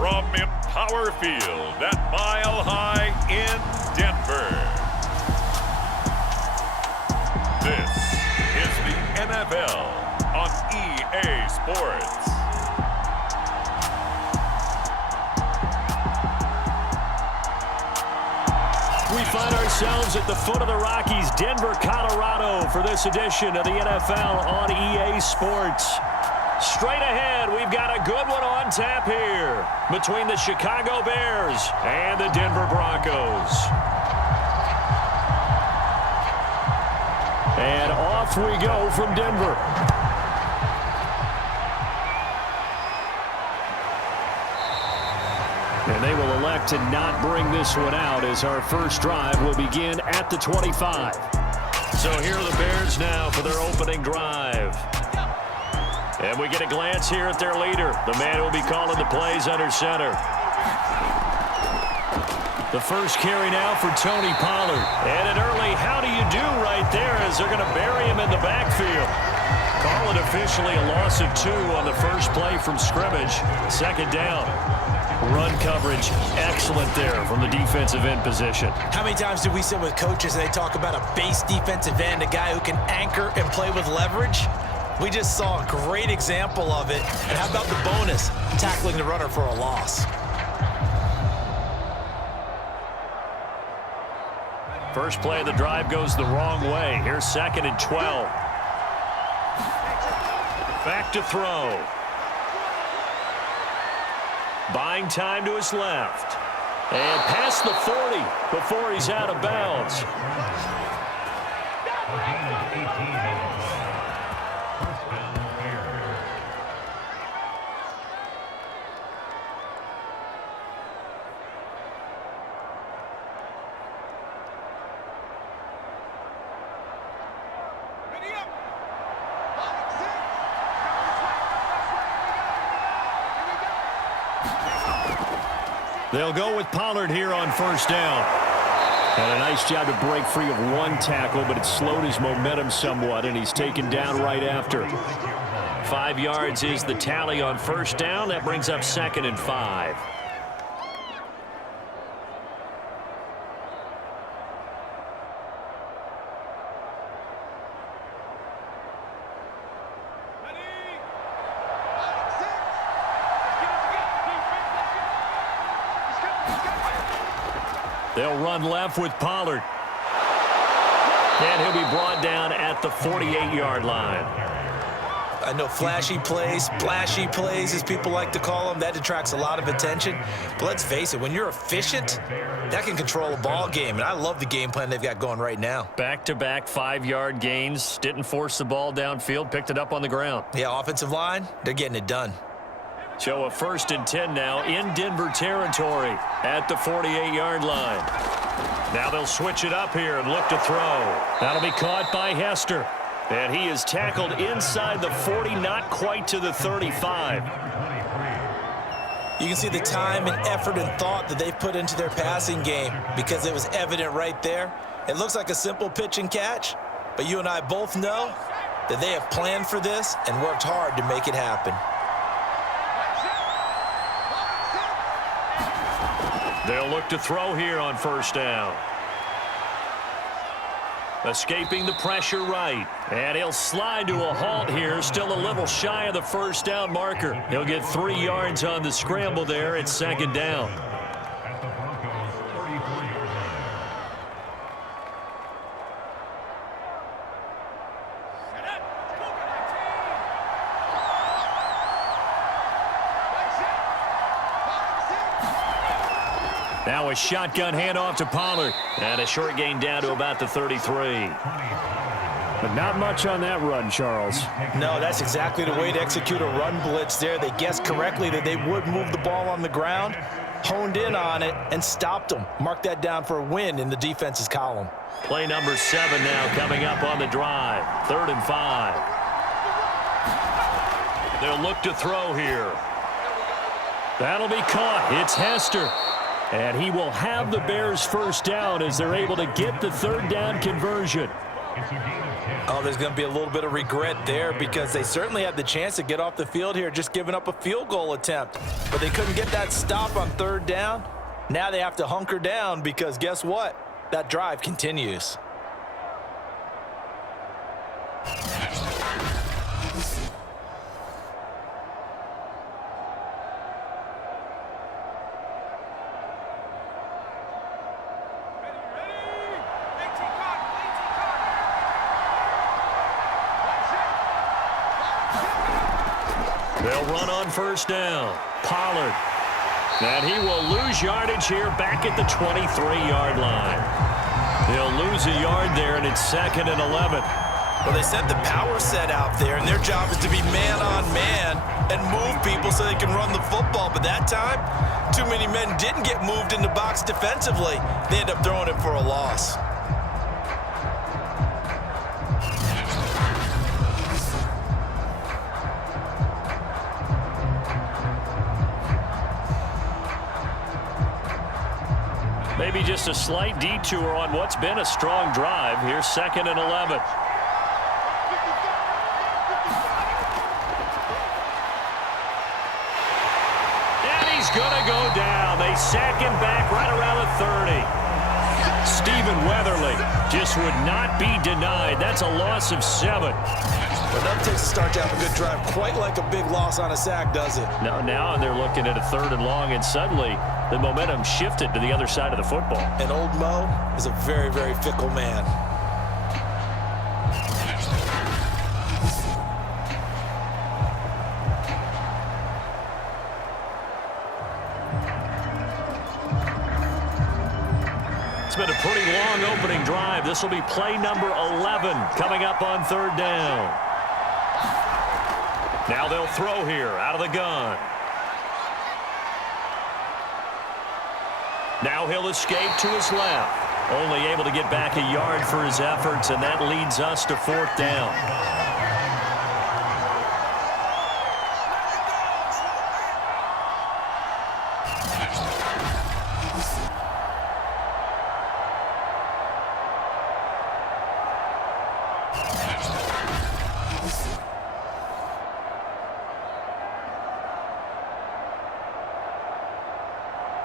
from Empower Field at Mile High in Denver. This is the NFL on EA Sports. We find ourselves at the foot of the Rockies, Denver, Colorado, for this edition of the NFL on EA Sports. Straight ahead, we've got a good one on tap here between the Chicago Bears and the Denver Broncos. And off we go from Denver. And they will elect to not bring this one out as our first drive will begin at the 25. So here are the Bears now for their opening drive. And we get a glance here at their leader, the man who will be calling the plays under center. The first carry now for Tony Pollard. And an early how do you do right there as they're going to bury him in the backfield. Call it officially a loss of 2 on the first play from scrimmage. Second down. Run coverage, excellent there from the defensive end position. How many times do we sit with coaches and they talk about a base defensive end, a guy who can anchor and play with leverage? We just saw a great example of it. And how about the bonus? Tackling the runner for a loss. First play of the drive goes the wrong way. Here's 2nd and 12. Back to throw. Buying time to his left. And past the 40 before he's out of bounds. They'll go with Pollard here on first down. And a nice job to break free of one tackle, but it slowed his momentum somewhat, and he's taken down right after. 5 yards is the tally on first down. That brings up 2nd and 5. They'll run left with Pollard. And he'll be brought down at the 48-yard line. I know flashy plays, splashy plays, as people like to call them, that attracts a lot of attention. But let's face it, when you're efficient, that can control a ball game. And I love the game plan they've got going right now. Back-to-back 5-yard gains. Didn't force the ball downfield. Picked it up on the ground. Yeah, offensive line, they're getting it done. So a 1st and 10 now in Denver territory at the 48-yard line. Now they'll switch it up here and look to throw. That'll be caught by Hester. And he is tackled inside the 40, not quite to the 35. You can see the time and effort and thought that they've put into their passing game because it was evident right there. It looks like a simple pitch and catch, but you and I both know that they have planned for this and worked hard to make it happen. They'll look to throw here on first down. Escaping the pressure right. And he'll slide to a halt here. Still a little shy of the first down marker. He'll get 3 yards on the scramble there at 2nd down. Now a shotgun handoff to Pollard. And a short gain down to about the 33. But not much on that run, Charles. No, that's exactly the way to execute a run blitz there. They guessed correctly that they would move the ball on the ground, honed in on it, and stopped them. Mark that down for a win in the defense's column. Play number 7 now coming up on the drive. 3rd and 5. They'll look to throw here. That'll be caught. It's Hester. And he will have the Bears first down as they're able to get the 3rd down conversion. Oh, there's going to be a little bit of regret there because they certainly had the chance to get off the field here, just giving up a field goal attempt. But they couldn't get that stop on third down. Now they have to hunker down because guess what? That drive continues. They'll run on first down. Pollard. And he will lose yardage here back at the 23-yard line. They'll lose a yard there, and it's 2nd and 11. Well, they sent the power set out there, and their job is to be man-on-man and move people so they can run the football. But that time, too many men didn't get moved in the box defensively. They end up throwing it for a loss. Maybe just a slight detour on what's been a strong drive. Here's 2nd and 11. And he's going to go down. They sack him back right around the 30. Stephen Weatherly just would not be denied. That's a loss of 7. But that takes a start to have a good drive. Quite like a big loss on a sack, does it? Now they're looking at a 3rd and long, and suddenly the momentum shifted to the other side of the football. And old Mo is a very, very fickle man. It's been a pretty long opening drive. This will be play number 11 coming up on 3rd down. Now they'll throw here out of the gun. Now he'll escape to his left. Only able to get back a yard for his efforts, and that leads us to 4th down.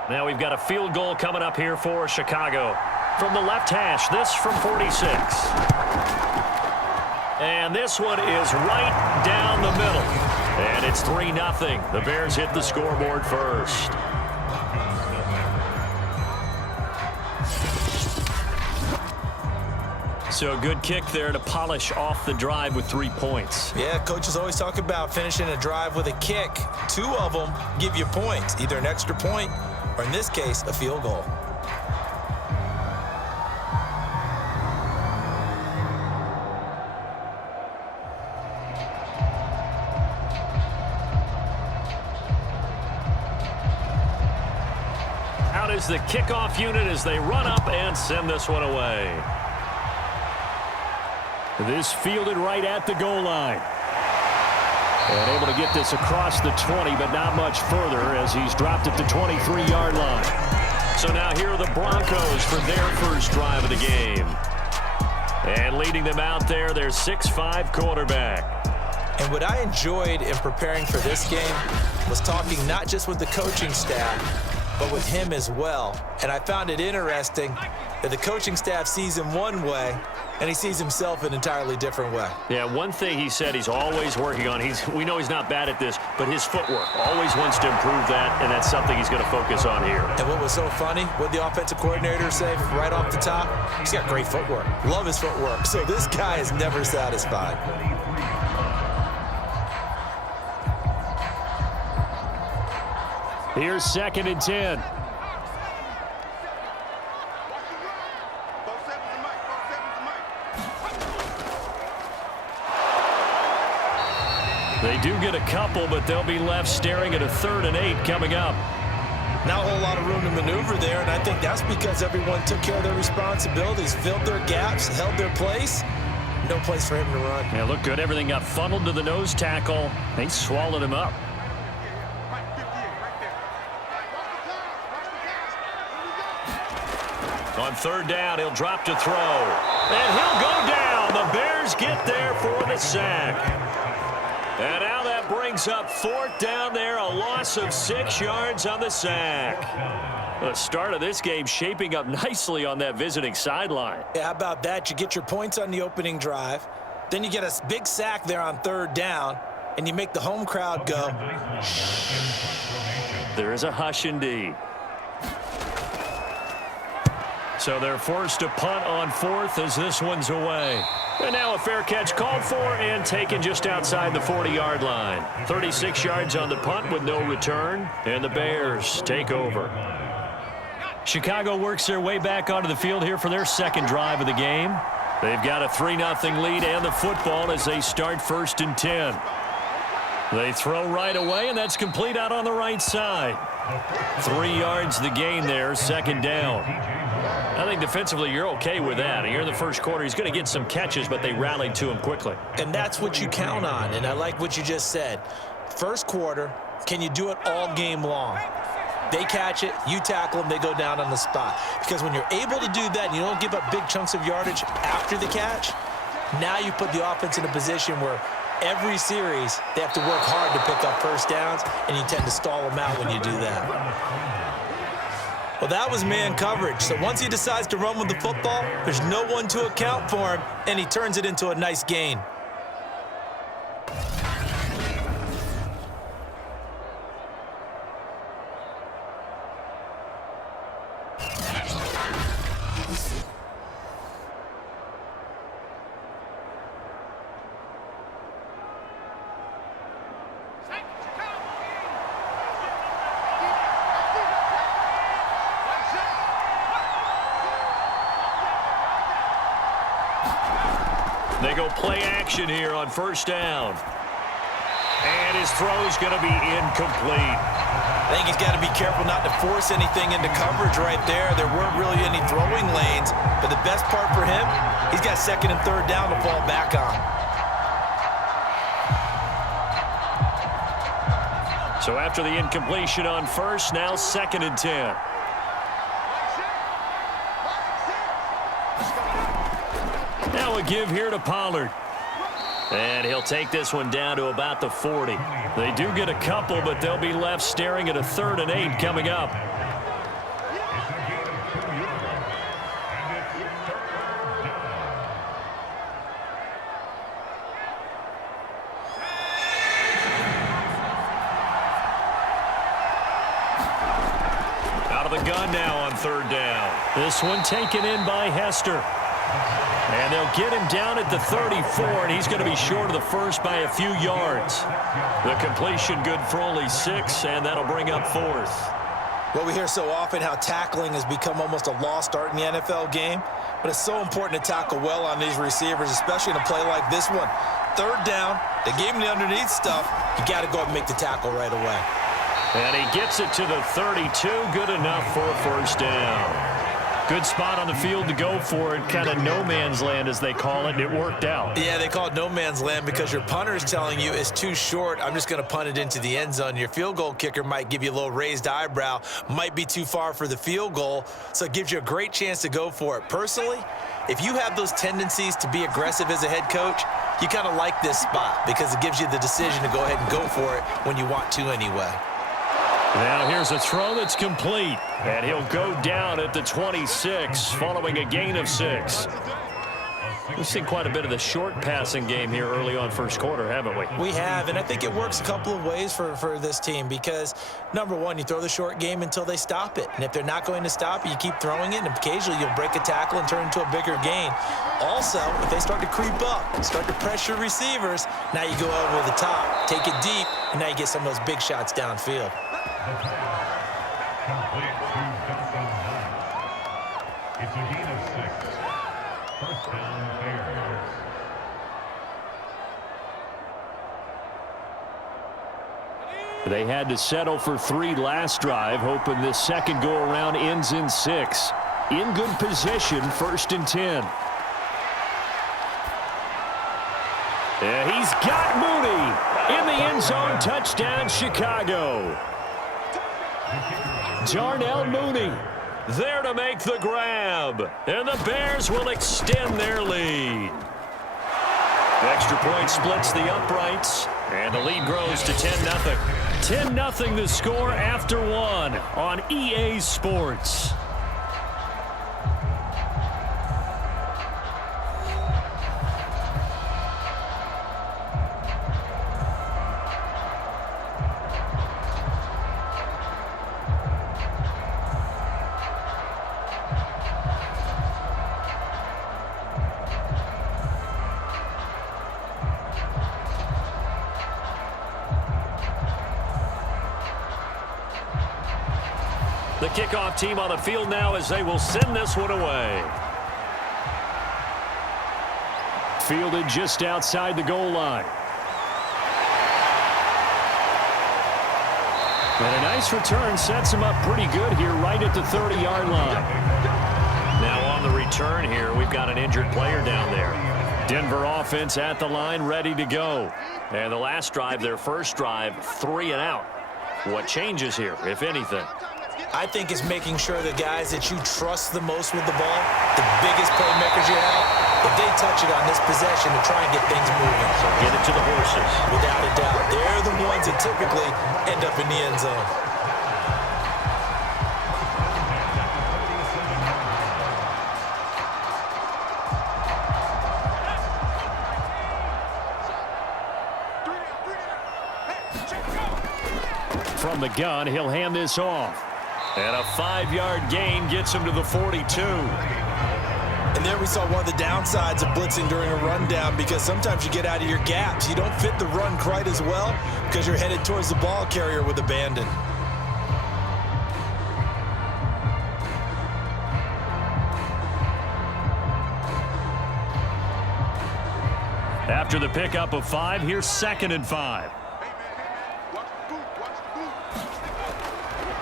Now we've got a field goal coming up here for Chicago. From the left hash, this from 46. And this one is right down the middle. And it's 3-0. The Bears hit the scoreboard first. So a good kick there to polish off the drive with 3 points. Yeah, coaches always talk about finishing a drive with a kick. 2 of them give you points, either an extra point or, in this case, a field goal. Out is the kickoff unit as they run up and send this one away. This fielded right at the goal line. And able to get this across the 20, but not much further as he's dropped at the 23-yard line. So now here are the Broncos for their first drive of the game. And leading them out there, their 6'5" quarterback. And what I enjoyed in preparing for this game was talking not just with the coaching staff, but with him as well. And I found it interesting that the coaching staff sees him one way, and he sees himself an entirely different way. Yeah, one thing he said he's always working on, we know he's not bad at this, but his footwork, always wants to improve that, and that's something he's going to focus on here. And what was so funny, what the offensive coordinator say right off the top, he's got great footwork. Love his footwork. So this guy is never satisfied. Here's 2nd and 10. They do get a couple, but they'll be left staring at a 3rd and 8 coming up. Not a whole lot of room to maneuver there, and I think that's because everyone took care of their responsibilities, filled their gaps, held their place. No place for him to run. Yeah, looked good. Everything got funneled to the nose tackle. They swallowed him up. On third down, he'll drop to throw. And he'll go down. The Bears get there for the sack. And now that brings up fourth down there, a loss of 6 yards on the sack. The start of this game shaping up nicely on that visiting sideline. Yeah, how about that? You get your points on the opening drive. Then you get a big sack there on third down, and you make the home crowd go. There is a hush indeed. So they're forced to punt on fourth as this one's away. And now a fair catch called for and taken just outside the 40-yard line. 36 yards on the punt with no return, and the Bears take over. Chicago works their way back onto the field here for their second drive of the game. They've got a 3-0 lead and the football as they start 1st and 10. They throw right away, and that's complete out on the right side. 3 yards the gain there, second down. I think defensively you're okay with that. Here in the first quarter, he's going to get some catches, but they rallied to him quickly. And that's what you count on, and I like what you just said. First quarter, can you do it all game long? They catch it, you tackle them, they go down on the spot. Because when you're able to do that and you don't give up big chunks of yardage after the catch, now you put the offense in a position where every series they have to work hard to pick up first downs, and you tend to stall them out when you do that. Well, that was man coverage. So once he decides to run with the football, there's no one to account for him, and he turns it into a nice gain. They go play action here on first down. And his throw's going to be incomplete. I think he's got to be careful not to force anything into coverage right there. There weren't really any throwing lanes, but the best part for him, he's got second and third down to fall back on. So after the incompletion on first, now 2nd and 10. Now a give here to Pollard. And he'll take this one down to about the 40. They do get a couple, but they'll be left staring at a 3rd and 8 coming up. Out of the gun now on 3rd down. This one taken in by Hester. And they'll get him down at the 34, and he's going to be short of the first by a few yards. The completion good for only 6, and that'll bring up 4th. Well, we hear so often how tackling has become almost a lost art in the NFL game, but it's so important to tackle well on these receivers, especially in a play like this one. 3rd down, they gave him the underneath stuff. You got to go up and make the tackle right away. And he gets it to the 32, good enough for a first down. Good spot on the field to go for it, kind of no man's land as they call it, and it worked out. Yeah, they call it no man's land because your punter is telling you it's too short. I'm just going to punt it into the end zone. Your field goal kicker might give you a little raised eyebrow, might be too far for the field goal, so it gives you a great chance to go for it. Personally, if you have those tendencies to be aggressive as a head coach, you kind of like this spot because it gives you the decision to go ahead and go for it when you want to anyway. Now here's a throw that's complete, and he'll go down at the 26 following a gain of 6. We've seen quite a bit of the short passing game here early on first quarter, haven't we? We have, and I think it works a couple of ways for this team because, number one, you throw the short game until they stop it. And if they're not going to stop it, you keep throwing it, and occasionally you'll break a tackle and turn it into a bigger gain. Also, if they start to creep up, start to pressure receivers, now you go over the top, take it deep, and now you get some of those big shots downfield. It's a gain of 6. First down, Bears. They had to settle for 3 last drive, hoping this second go-around ends in 6. In good position, 1st and 10. Yeah, he's got Mooney in the end zone. Touchdown, Chicago. Darnell Mooney There to make the grab. And the Bears will extend their lead. Extra point splits the uprights. And the lead grows to 10-0. 10-0 the score after one on EA Sports. The kickoff team on the field now as they will send this one away. Fielded just outside the goal line. And a nice return sets him up pretty good here right at the 30-yard line. Now on the return here, we've got an injured player down there. Denver offense at the line, ready to go. And the last drive, their first drive, 3 and out. What changes here, if anything? I think it's making sure the guys that you trust the most with the ball, the biggest playmakers you have, if they touch it on this possession to try and get things moving. So get it to the horses. Without a doubt. They're the ones that typically end up in the end zone. From the gun, he'll hand this off. And a 5-yard gain gets him to the 42. And there we saw one of the downsides of blitzing during a rundown, because sometimes you get out of your gaps. You don't fit the run quite as well because you're headed towards the ball carrier with abandon. After the pickup of 5, here's 2nd and 5.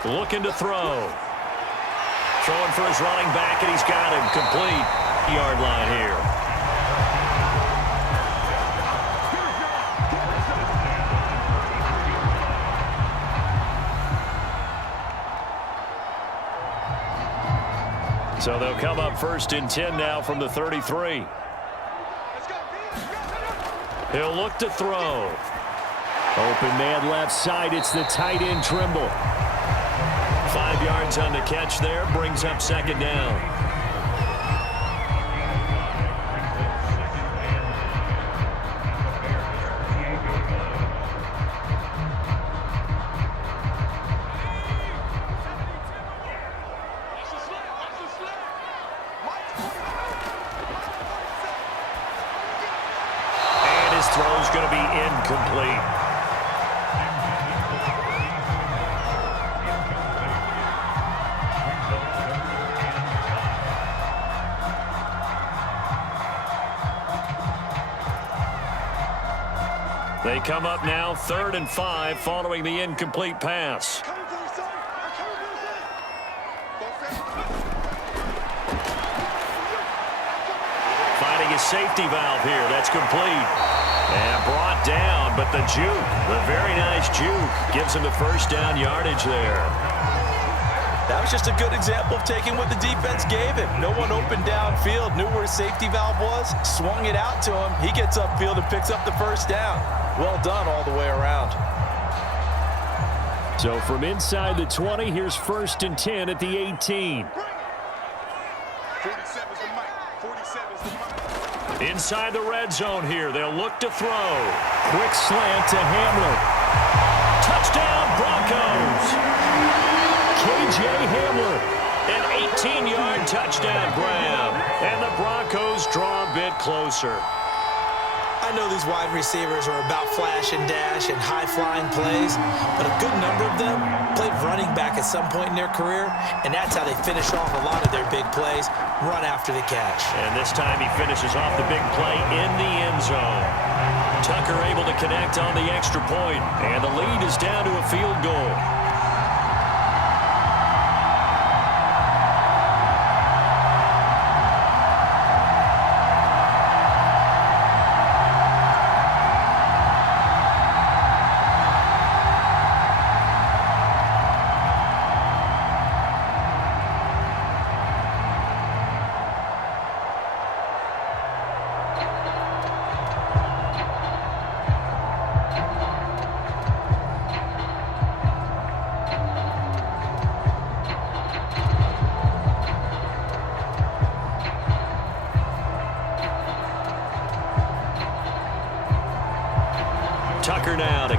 Looking to throw. Throwing for his running back, and he's got him complete. Yard line here. So they'll come up 1st and 10 now from the 33. He'll look to throw. Open man left side. It's the tight end Trimble. 5 yards on the catch there. Brings up 2nd down. And his throw's going to be incomplete. They come up now 3rd and 5 following the incomplete pass. Finding his safety valve here. That's complete. And brought down, but the juke, the very nice juke, gives him the 1st down yardage there. That was just a good example of taking what the defense gave him. No one open downfield, knew where his safety valve was, swung it out to him. He gets upfield and picks up the 1st down. Well done all the way around. So from inside the 20, here's 1st and 10 at the 18. Inside the red zone here, they'll look to throw. Quick slant to Hamler. Touchdown, Broncos. KJ Hamler, an 18-yard touchdown grab. And the Broncos draw a bit closer. I know these wide receivers are about flash and dash and high-flying plays, but a good number of them played running back at some point in their career, and that's how they finish off a lot of their big plays, run after the catch. And this time he finishes off the big play in the end zone. Tucker able to connect on the extra point, and the lead is down to a field goal.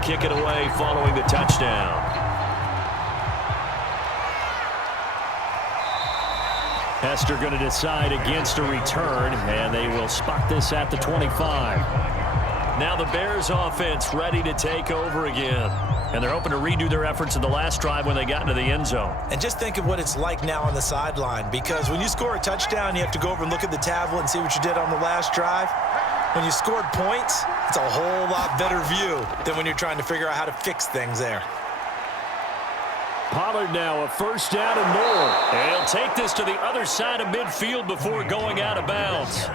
kick it away following the touchdown. Hester going to decide against a return, and they will spot this at the 25. Now the Bears offense ready to take over again. And they're hoping to redo their efforts in the last drive when they got into the end zone. And just think of what it's like now on the sideline, because when you score a touchdown, you have to go over and look at the tablet and see what you did on the last drive. When you scored points, it's a whole lot better view than when you're trying to figure out how to fix things there. Pollard now a first down and more. And he'll take this to the other side of midfield before going out of bounds.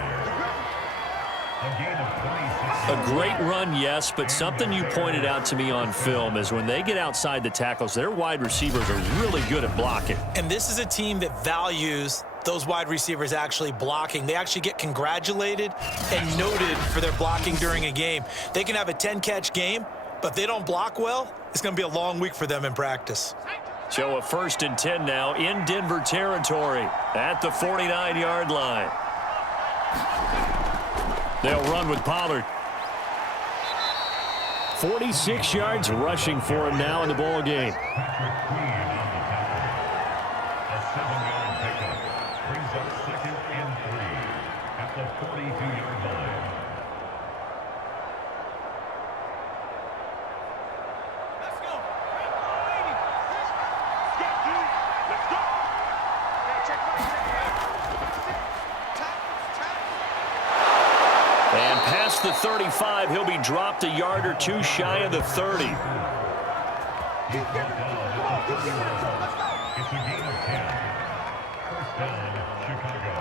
A great run, yes, but something you pointed out to me on film is when they get outside the tackles, their wide receivers are really good at blocking. And this is a team that values those wide receivers actually blocking. They actually get congratulated and noted for their blocking during a game. They can have a 10-catch game, but if they don't block well, it's going to be a long week for them in practice. So a 1st and 10 now in Denver territory at the 49-yard line. They'll run with Pollard. 46 yards rushing for him now in the ball game. A 7-yard pickup brings up 2nd and 3 at the 42-yard line. Let's go. Let's go. And past the 35, he'll be dropped a yard or two shy of the 30. It's a gain of 10. First down, Chicago.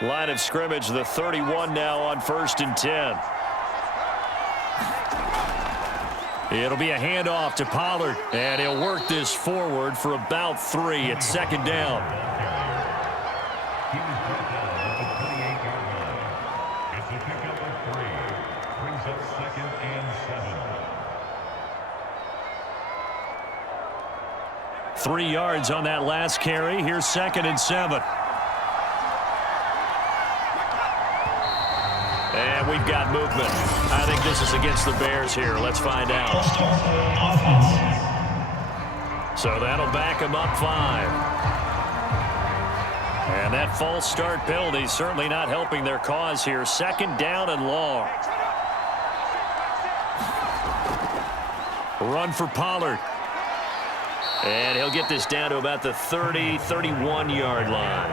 Line of scrimmage, the 31 now on 1st and 10. It'll be a handoff to Pollard, and he'll work this forward for about 3 at 2nd down. He was brought down at the 28-yard line. It's a pickup of 3. Brings up 2nd and 7. 3 yards on that last carry. Here's 2nd and 7. And we've got movement. I think this is against the Bears here. Let's find out. So that'll back them up 5. And that false start penalty certainly not helping their cause here. 2nd down and long. Run for Pollard. And he'll get this down to about the 30, 31-yard line.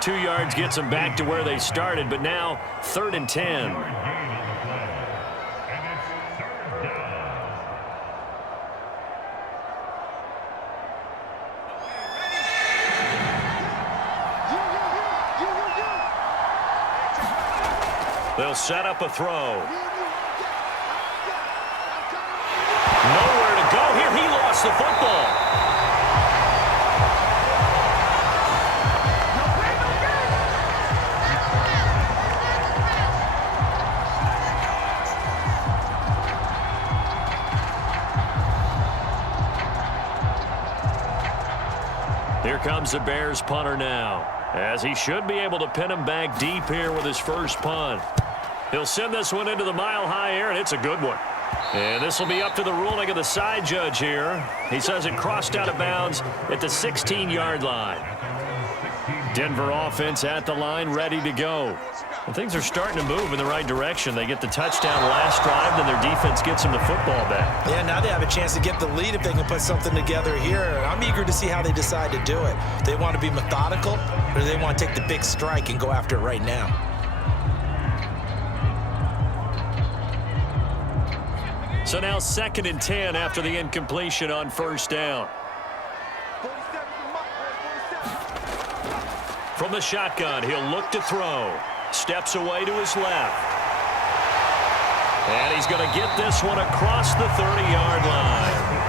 2 yards gets them back to where they started, but now 3rd and 10. They'll set up a throw. Nowhere to go here. He lost the football. Here comes the Bears punter now, as he should be able to pin him back deep here with his first punt. He'll send this one into the mile-high air, and it's a good one. And this will be up to the ruling of the side judge here. He says it crossed out of bounds at the 16-yard line. Denver offense at the line, ready to go. And things are starting to move in the right direction. They get the touchdown last drive, then their defense gets them the football back. Yeah, now they have a chance to get the lead if they can put something together here. I'm eager to see how they decide to do it. They want to be methodical, or do they want to take the big strike and go after it right now? So now 2nd and 10 after the incompletion on 1st down. From the shotgun, he'll look to throw. Steps away to his left. And he's going to get this one across the 30-yard line.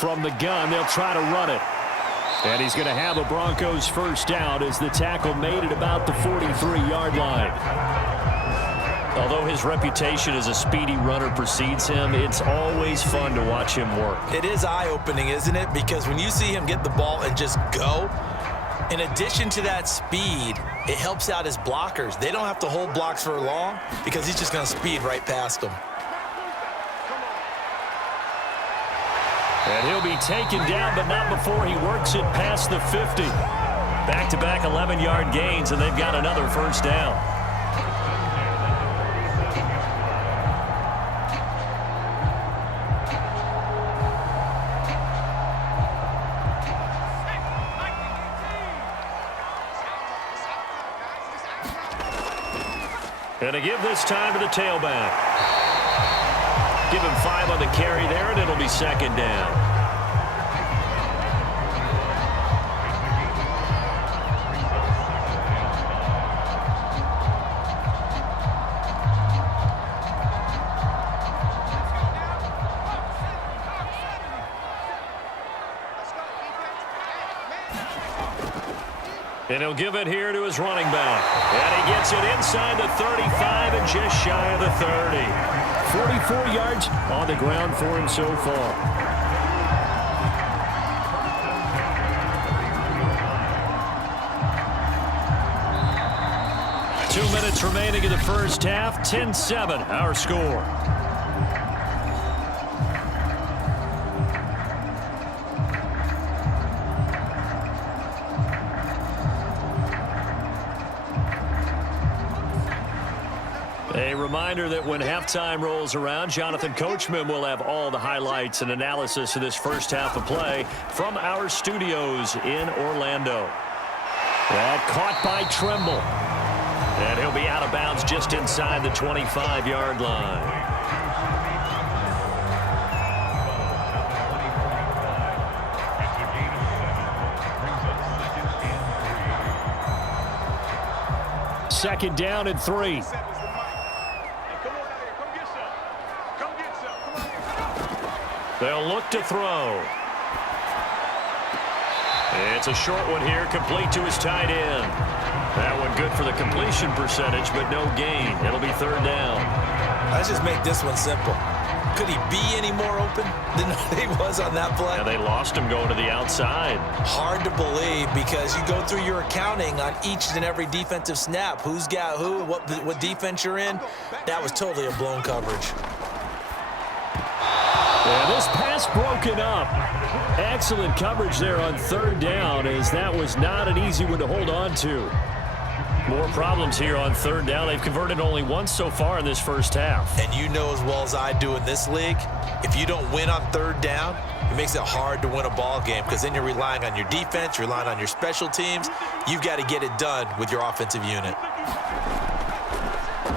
From the gun, they'll try to run it. And he's going to have a Broncos first down as the tackle made at about the 43-yard line. Although his reputation as a speedy runner precedes him, it's always fun to watch him work. It is eye-opening, isn't it? Because when you see him get the ball and just go, in addition to that speed, it helps out his blockers. They don't have to hold blocks for long because he's just going to speed right past them. And he'll be taken down, but not before he works it past the 50. Back-to-back 11-yard gains, and they've got another first down. And to give this time to the tailback. Give him 5 on the carry there, and it'll be second down. And he'll give it here to his running back. And he gets it inside the 35 and just shy of the 30. 44 yards on the ground for him so far. Two minutes remaining in the first half. 10-7, our score. A reminder that when halftime rolls around, Jonathan Coachman will have all the highlights and analysis of this first half of play from our studios in Orlando. That caught by Tremble. And he'll be out of bounds just inside the 25-yard line. Second down and 3. They'll look to throw. It's a short one here, complete to his tight end. That one good for the completion percentage, but no gain. It'll be third down. Let's just make this one simple. Could he be any more open than he was on that play? Yeah, they lost him going to the outside. Hard to believe because you go through your accounting on each and every defensive snap. Who's got who, what defense you're in. That was totally a blown coverage. Yeah, this pass broken up. Excellent coverage there on third down, as that was not an easy one to hold on to. More problems here on third down. They've converted only once so far in this first half. And you know as well as I do in this league, if you don't win on third down, it makes it hard to win a ball game because then you're relying on your defense, you're relying on your special teams. You've got to get it done with your offensive unit.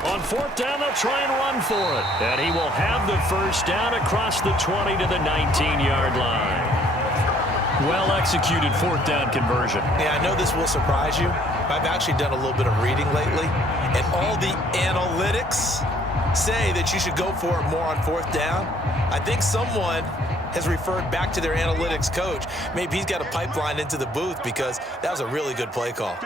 On fourth down, they'll try and run for it. And he will have the first down across the 20 to the 19-yard line. Well-executed fourth down conversion. Yeah, I know this will surprise you. I've actually done a little bit of reading lately, and all the analytics say that you should go for it more on fourth down. I think someone has referred back to their analytics coach. Maybe he's got a pipeline into the booth because that was a really good play call.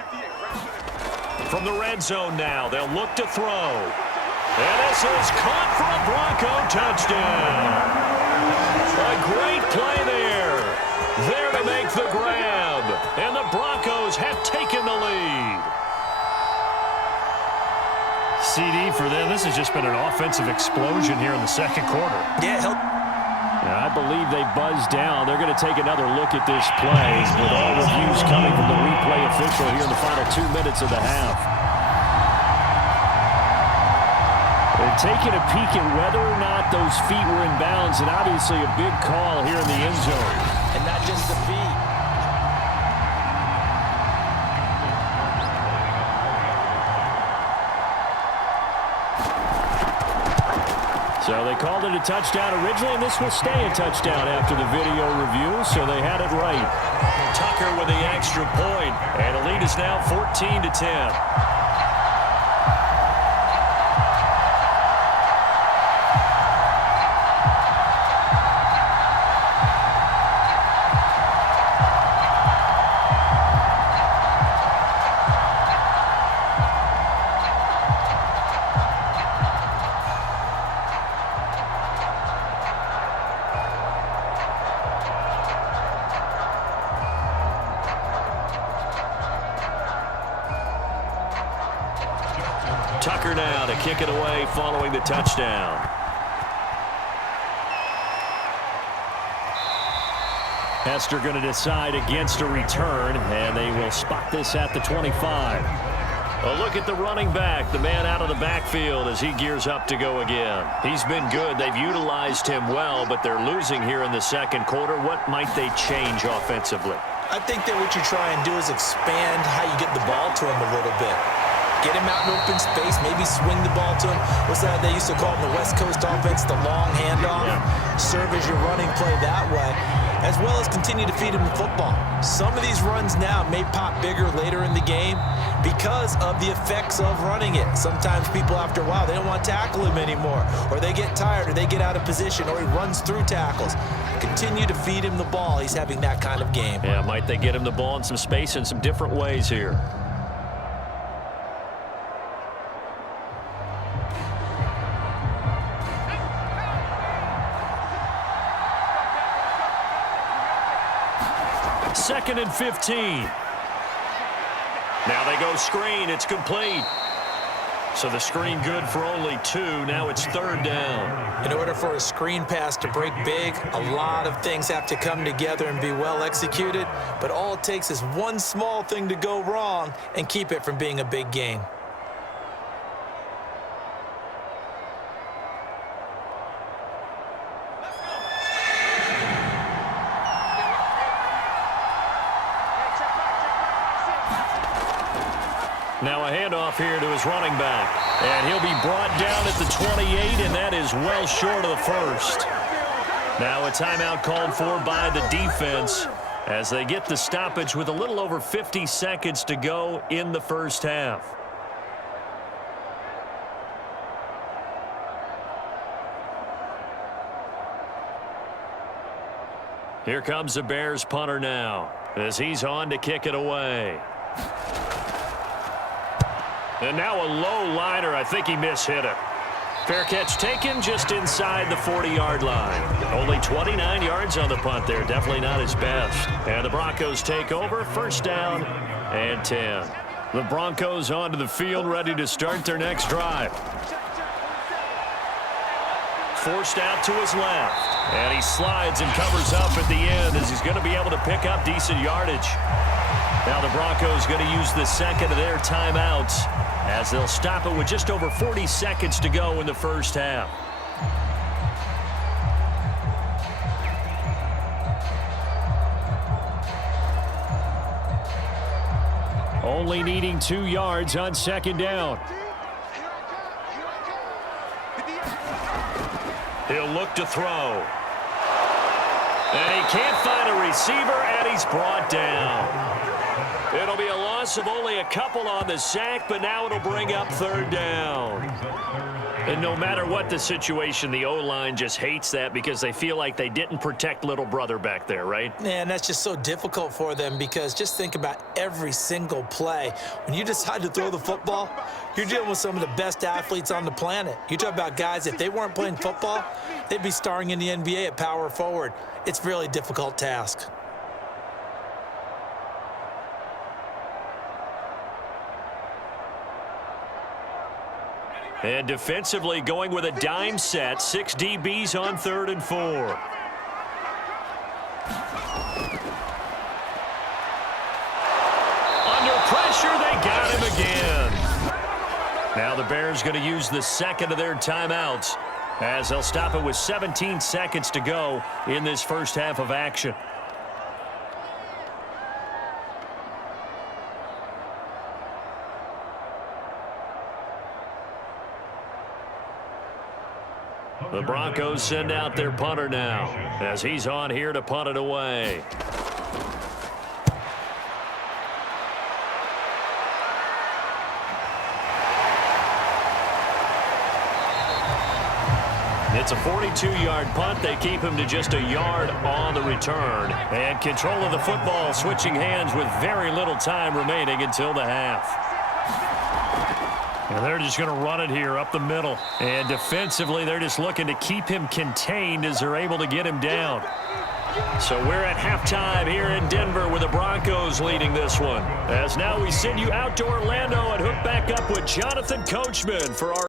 From the red zone now, they'll look to throw. And this is caught for a Bronco touchdown. A great play there. There to make the grab. And the Broncos have taken the lead. CD for them. This has just been an offensive explosion here in the second quarter. Yeah, I believe they buzzed down. They're going to take another look at this play with all reviews coming from the replay official here in the final 2 minutes of the half. They're taking a peek at whether or not those feet were in bounds, and obviously a big call here in the end zone. and not just the feet. So they called it a touchdown originally, and this will stay a touchdown after the video review, so they had it right. Tucker with the extra point, and the lead is now 14-10. Tucker now to kick it away following the touchdown. Hester going to decide against a return, and they will spot this at the 25. A look at the running back, the man out of the backfield as he gears up to go again. He's been good. They've utilized him well, but they're losing here in the second quarter. What might they change offensively? I think that what you try and do is expand how you get the ball to him a little bit. Get him out in open space, maybe swing the ball to him. What's that they used to call in the West Coast offense, the long handoff? Yeah. Serve as your running play that way, as well as continue to feed him the football. Some of these runs now may pop bigger later in the game because of the effects of running it. Sometimes people, after a while, they don't want to tackle him anymore, or they get tired, or they get out of position, or he runs through tackles. Continue to feed him the ball. He's having that kind of game. Yeah, might they get him the ball in some space in some different ways here. Second and 15. Now they go screen. It's complete. So the screen good for only 2. Now it's third down. In order for a screen pass to break big, a lot of things have to come together and be well executed. But all it takes is one small thing to go wrong and keep it from being a big gain. Now a handoff here to his running back. And he'll be brought down at the 28, and that is well short of the first. Now a timeout called for by the defense as they get the stoppage with a little over 50 seconds to go in the first half. Here comes the Bears punter now as he's on to kick it away. And now a low liner. I think he mishit it. Fair catch taken just inside the 40-yard line. Only 29 yards on the punt there. Definitely not his best. And the Broncos take over. First down and 10. The Broncos onto the field, ready to start their next drive. Forced out to his left. And he slides and covers up at the end as he's going to be able to pick up decent yardage. Now the Broncos going to use the second of their timeouts as they'll stop it with just over 40 seconds to go in the first half. Only needing 2 yards on second down. He'll look to throw. And he can't find a receiver, and he's brought down. It'll be a loss of only a couple on the sack, but now it'll bring up third down. And no matter what the situation, the O-line just hates that because they feel like they didn't protect little brother back there, right? Yeah, and that's just so difficult for them because just think about every single play. When you decide to throw the football, you're dealing with some of the best athletes on the planet. You talk about guys, if they weren't playing football, they'd be starring in the NBA at power forward. It's a really difficult task. And defensively going with a dime set. 6 DBs on 3rd and 4. Under pressure, they got him again. Now the Bears going to use the second of their timeouts as they'll stop it with 17 seconds to go in this first half of action. The Broncos send out their punter now as he's on here to punt it away. It's a 42-yard punt. They keep him to just a yard on the return. And control of the football switching hands with very little time remaining until the half. And they're just going to run it here up the middle. And defensively, they're just looking to keep him contained as they're able to get him down. So we're at halftime here in Denver with the Broncos leading this one. As now we send you out to Orlando and hook back up with Jonathan Coachman for our